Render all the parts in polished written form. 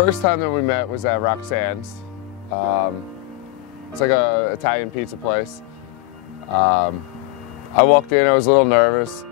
First time that we met was at Roxanne's. It's like a Italian pizza place. I walked in, I was a little nervous.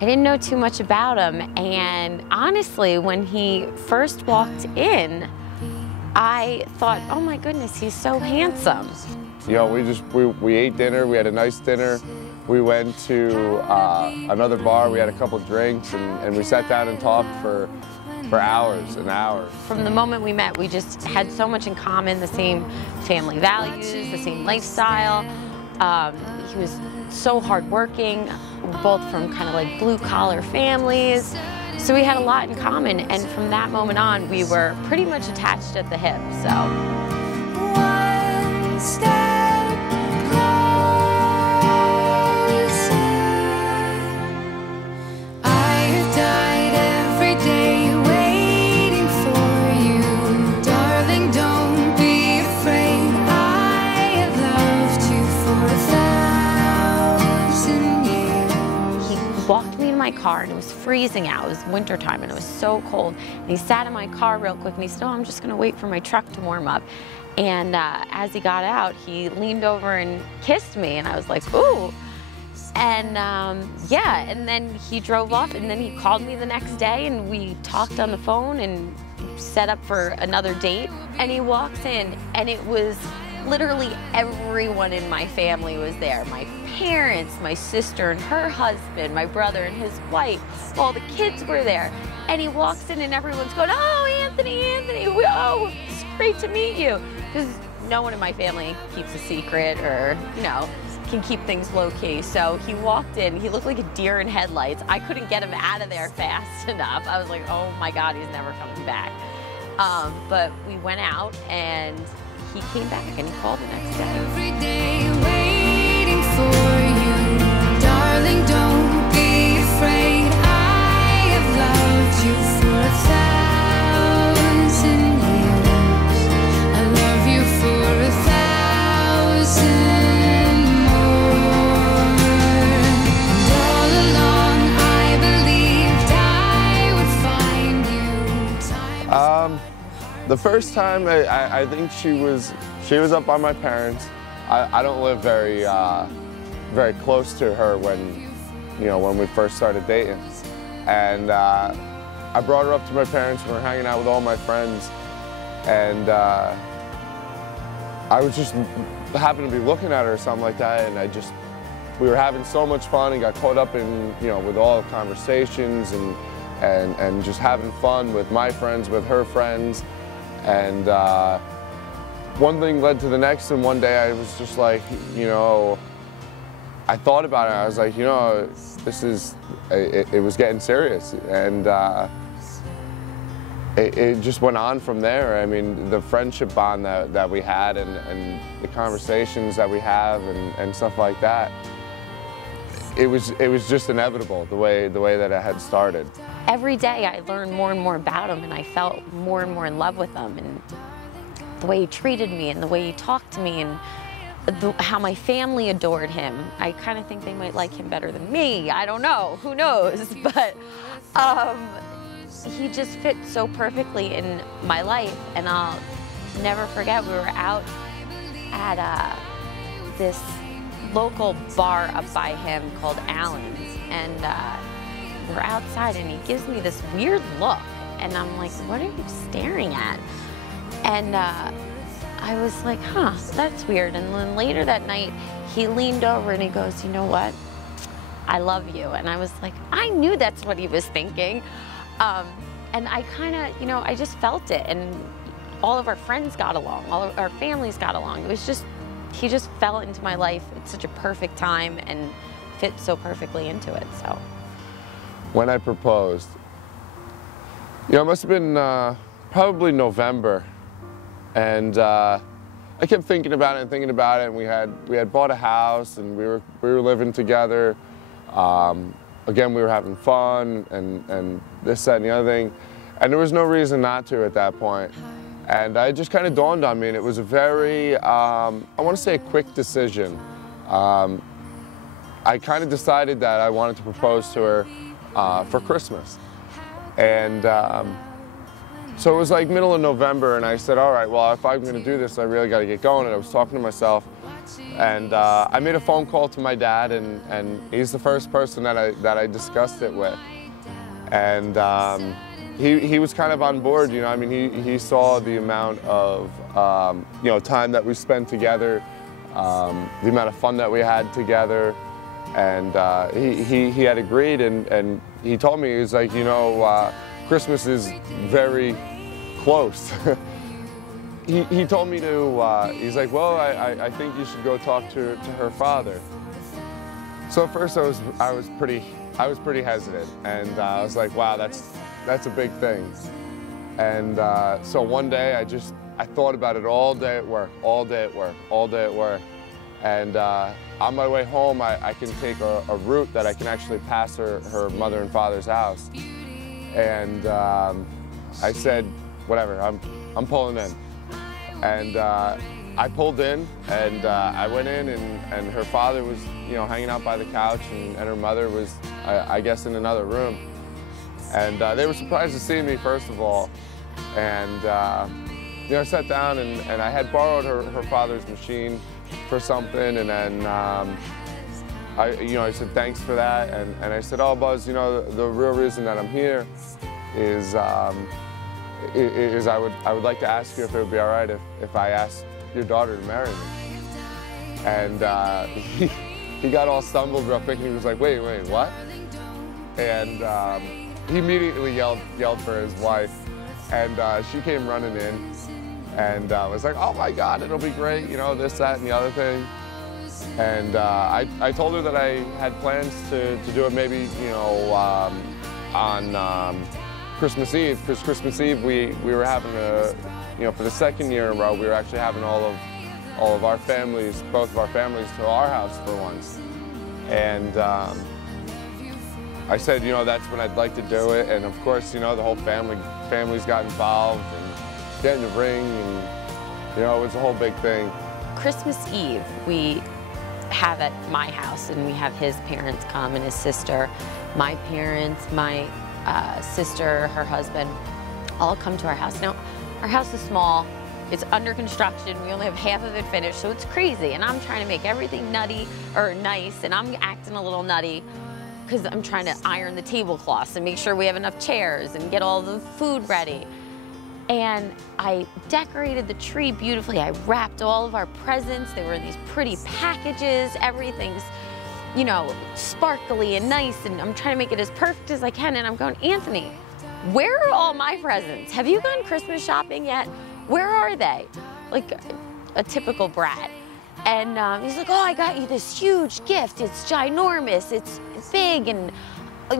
I didn't know too much about him, and honestly, when he first walked in, I thought, oh my goodness, he's so handsome. You know, we ate dinner, we had a nice dinner. We went to another bar, we had a couple drinks, and we sat down and talked for hours and hours. From the moment we met, we just had so much in common, the same family values, the same lifestyle. He was so hardworking, both from kind of like blue-collar families. So we had a lot in common, and from that moment on, we were pretty much attached at the hip, so. One step closer. I've died every day waiting for you. Darling, don't be afraid. I have loved you for 1,000 years. He walked me to my car, and it was freezing out. It was wintertime, and it was so cold. And he sat in my car real quick, and he said, oh, I'm just gonna wait for my truck to warm up. And as he got out, he leaned over and kissed me, and I was like, ooh. And yeah, and then he drove off, and then he called me the next day, and we talked on the phone and set up for another date. And he walks in, and it was literally everyone in my family was there. My parents, my sister and her husband, my brother and his wife, all the kids were there. And he walks in and everyone's going, oh, Anthony, Anthony, oh, it's great to meet you. Because no one in my family keeps a secret or, you know, can keep things low key. So he walked in, he looked like a deer in headlights. I couldn't get him out of there fast enough. I was like, oh my God, he's never coming back. But we went out and he came back and he called the next day. Every day waiting for you. Darling, don't be afraid. I have loved you for 1,000 years. I love you for 1,000 more. And all along I believed I would find you. The first time, I think she was up by my parents. I don't live very close to her when we first started dating. And I brought her up to my parents. We were hanging out with all my friends. And I was just happened to be looking at her or something like that. And we were having so much fun and got caught up in, with all the conversations and just having fun with my friends, with her friends. And one thing led to the next, and one day I was just like, I thought about it. I was like, it was getting serious, and it just went on from there. I mean, the friendship bond that we had, and the conversations that we have, and stuff like that. It was just inevitable the way that it had started. Every day I learned more and more about him, and I felt more and more in love with him, and the way he treated me and the way he talked to me and how my family adored him. I kind of think they might like him better than me. I don't know, who knows? But he just fit so perfectly in my life, and I'll never forget, we were out at this local bar up by him called Allen's, and we're outside, and he gives me this weird look, and I'm like, what are you staring at? And I was like, huh, that's weird. And then later that night, he leaned over and he goes, you know what? I love you. And I was like, I knew that's what he was thinking. And I kind of, I just felt it, and all of our friends got along, all of our families got along. It was just, he just fell into my life at such a perfect time and fit so perfectly into it, so. When I proposed, it must have been probably November, and I kept thinking about it, and we had bought a house, and we were living together. Again, we were having fun, and this, that, and the other thing, and there was no reason not to at that point. And it just kind of dawned on me, and it was a very, I want to say a quick decision. I kind of decided that I wanted to propose to her for Christmas. And So it was like middle of November, and I said, all right, well, if I'm gonna do this, I really gotta get going. And I was talking to myself, and I made a phone call to my dad, and he's the first person that I discussed it with. And he was kind of on board, you know. I mean, he saw the amount of you know, time that we spent together, the amount of fun that we had together, and he had agreed, and he told me, he was like, you know, Christmas is very close. He told me to, he's like, well, I think you should go talk to her father. So at first I was pretty hesitant, and I was like, wow, that's a big thing. And so one day I thought about it all day at work, all day at work, all day at work. And on my way home, I can take a route that I can actually pass her mother and father's house. And I said, whatever, I'm pulling in. And I pulled in, and I went in, and her father was, you know, hanging out by the couch, and her mother was, I guess, in another room. And they were surprised to see me, first of all. And you know, I sat down, and I had borrowed her father's machine for something, and then I said thanks for that, and I said, oh, Buzz, you know, the real reason that I'm here is I would like to ask you if it would be all right if I asked your daughter to marry me. And he got all stumbled real quick, and he was like, wait, what? And he immediately yelled for his wife, and she came running in, and was like, oh my God, it'll be great, you know, this, that, and the other thing. And I told her that I had plans to do it maybe, you know, on Christmas Eve, because Christmas Eve we were having you know, for the second year in a row, we were actually having all of our families, both of our families, to our house for once. And I said, you know, that's when I'd like to do it. And of course, you know, the whole families got involved, and getting the ring, and you know, it was a whole big thing. Christmas Eve, we have at my house, and we have his parents come and his sister, my parents, my sister, her husband, all come to our house. Now, our house is small, it's under construction, we only have half of it finished, so it's crazy, and I'm trying to make everything nutty, or nice, and I'm acting a little nutty, because I'm trying to iron the tablecloths and make sure we have enough chairs and get all the food ready. And I decorated the tree beautifully. I wrapped all of our presents. They were in these pretty packages. Everything's, you know, sparkly and nice, and I'm trying to make it as perfect as I can. And I'm going, Anthony, where are all my presents? Have you gone Christmas shopping yet? Where are they? Like a typical brat. And he's like, oh, I got you this huge gift. It's ginormous, it's big, and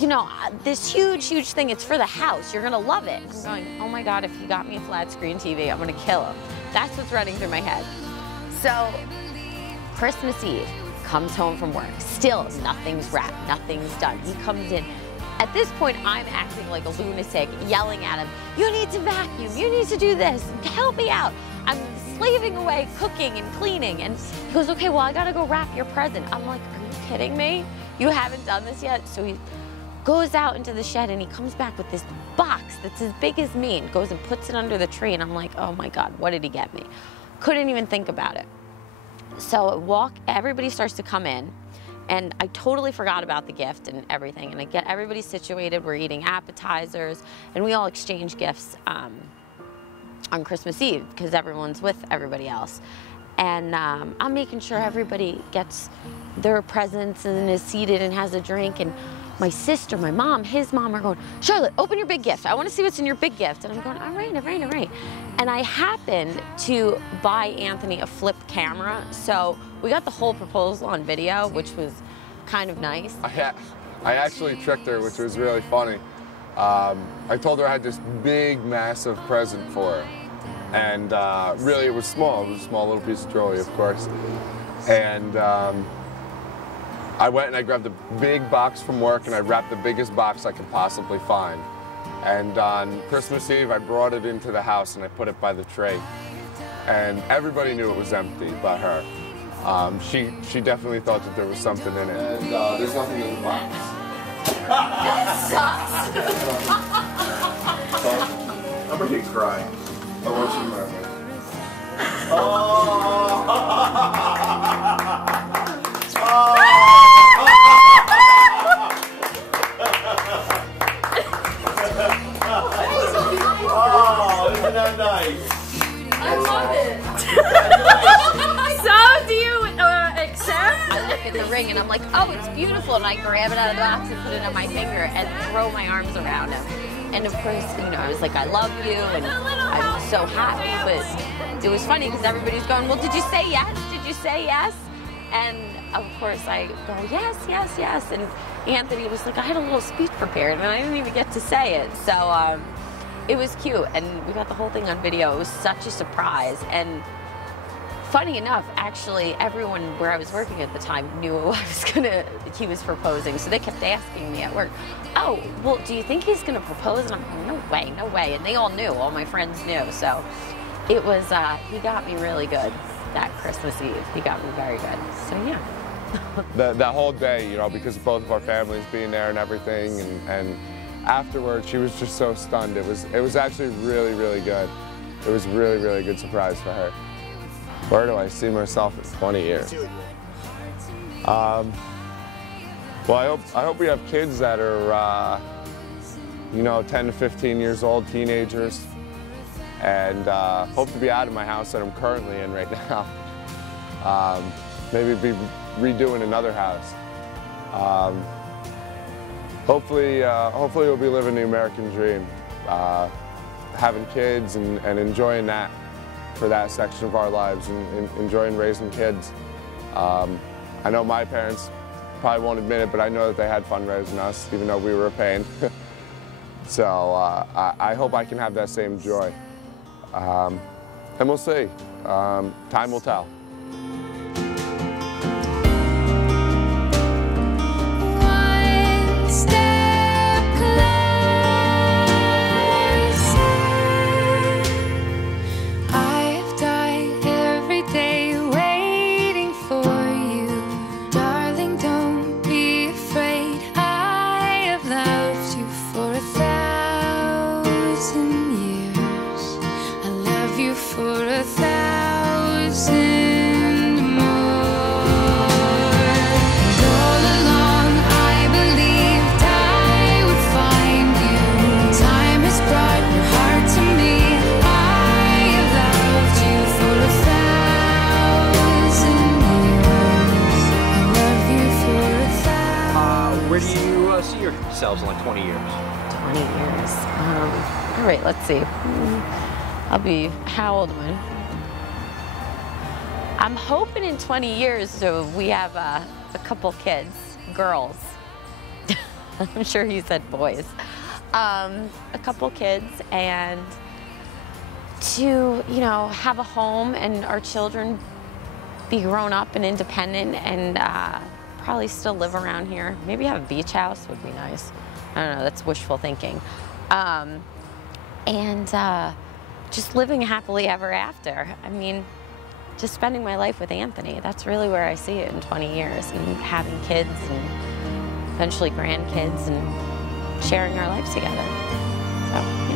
you know, this huge thing, it's for the house. You're gonna love it. I'm going, oh my God, if he got me a flat screen TV, I'm gonna kill him. That's what's running through my head. So, Christmas Eve, comes home from work. Still, nothing's wrapped, nothing's done. He comes in. At this point, I'm acting like a lunatic, yelling at him, you need to vacuum, you need to do this, help me out. I'm slaving away, cooking and cleaning. And he goes, okay, well, I gotta go wrap your present. I'm like, are you kidding me? You haven't done this yet? So he goes out into the shed, and he comes back with this box that's as big as me, and goes and puts it under the tree, and I'm like, oh my God, what did he get me? Couldn't even think about it. So everybody starts to come in, and I totally forgot about the gift and everything, and I get everybody situated, we're eating appetizers, and we all exchange gifts on Christmas Eve, because everyone's with everybody else. And I'm making sure everybody gets their presents and is seated and has a drink, and my sister, my mom, his mom are going, Charlotte, open your big gift. I want to see what's in your big gift. And I'm going, all right. And I happened to buy Anthony a flip camera. So we got the whole proposal on video, which was kind of nice. I actually tricked her, which was really funny. I told her I had this big, massive present for her. And really, it was small. It was a small little piece of jewelry, of course. And I went and I grabbed a big box from work, and I wrapped the biggest box I could possibly find. And on Christmas Eve, I brought it into the house and I put it by the tray. And everybody knew it was empty but her. She definitely thought that there was something in it. And there's nothing in the box. That sucks. I'm ready to cry. I want you to remember. Oh, isn't that nice? I love it. So, do you accept? I look at the ring and I'm like, oh, it's beautiful. And I grab it out of the box and put it on my finger and throw my arms around him. And of course, you know, I was like, I love you. And I'm so happy. But it was funny because everybody's going, well, did you say yes? Did you say yes? And of course, I go, yes, yes, yes. And Anthony was like, I had a little speech prepared and I didn't even get to say it. So it was cute. And we got the whole thing on video. It was such a surprise. And funny enough, actually, everyone where I was working at the time knew he was proposing. So they kept asking me at work, oh, well, do you think he's going to propose? And I'm like, no way, no way. And they all knew, all my friends knew. So it was, he got me really good that Christmas Eve. He got me very good. So yeah. That whole day, you know, because of both of our families being there and everything, and afterwards, she was just so stunned. It was actually really, really good. It was really, really good surprise for her. Where do I see myself in 20 years? Well, I hope we have kids that are, you know, 10 to 15 years old, teenagers, and hope to be out of my house that I'm currently in right now. Maybe be redoing another house. Hopefully we'll be living the American dream, having kids and enjoying that for that section of our lives and enjoying raising kids. I know my parents probably won't admit it, but I know that they had fun raising us, even though we were a pain. So I hope I can have that same joy. And we'll see. Time will tell. One step closer. I've died every day waiting for you. Darling, don't be afraid. I have loved you for 1,000 years. I love you for 1,000 more. And all along I believed I would find you. Time has brought your heart to me. I have loved you for 1,000 years. I love you for 1,000. Where do you see yourselves in like 20 years? 20 years. All right, let's see. I'll be, how old am I? I'm hoping in 20 years so we have a couple kids, girls. I'm sure he said boys. A couple kids and to, you know, have a home and our children be grown up and independent and probably still live around here. Maybe have a beach house would be nice. I don't know, that's wishful thinking. Just living happily ever after. I mean, just spending my life with Anthony. That's really where I see it in 20 years and having kids and eventually grandkids and sharing our lives together. So, yeah.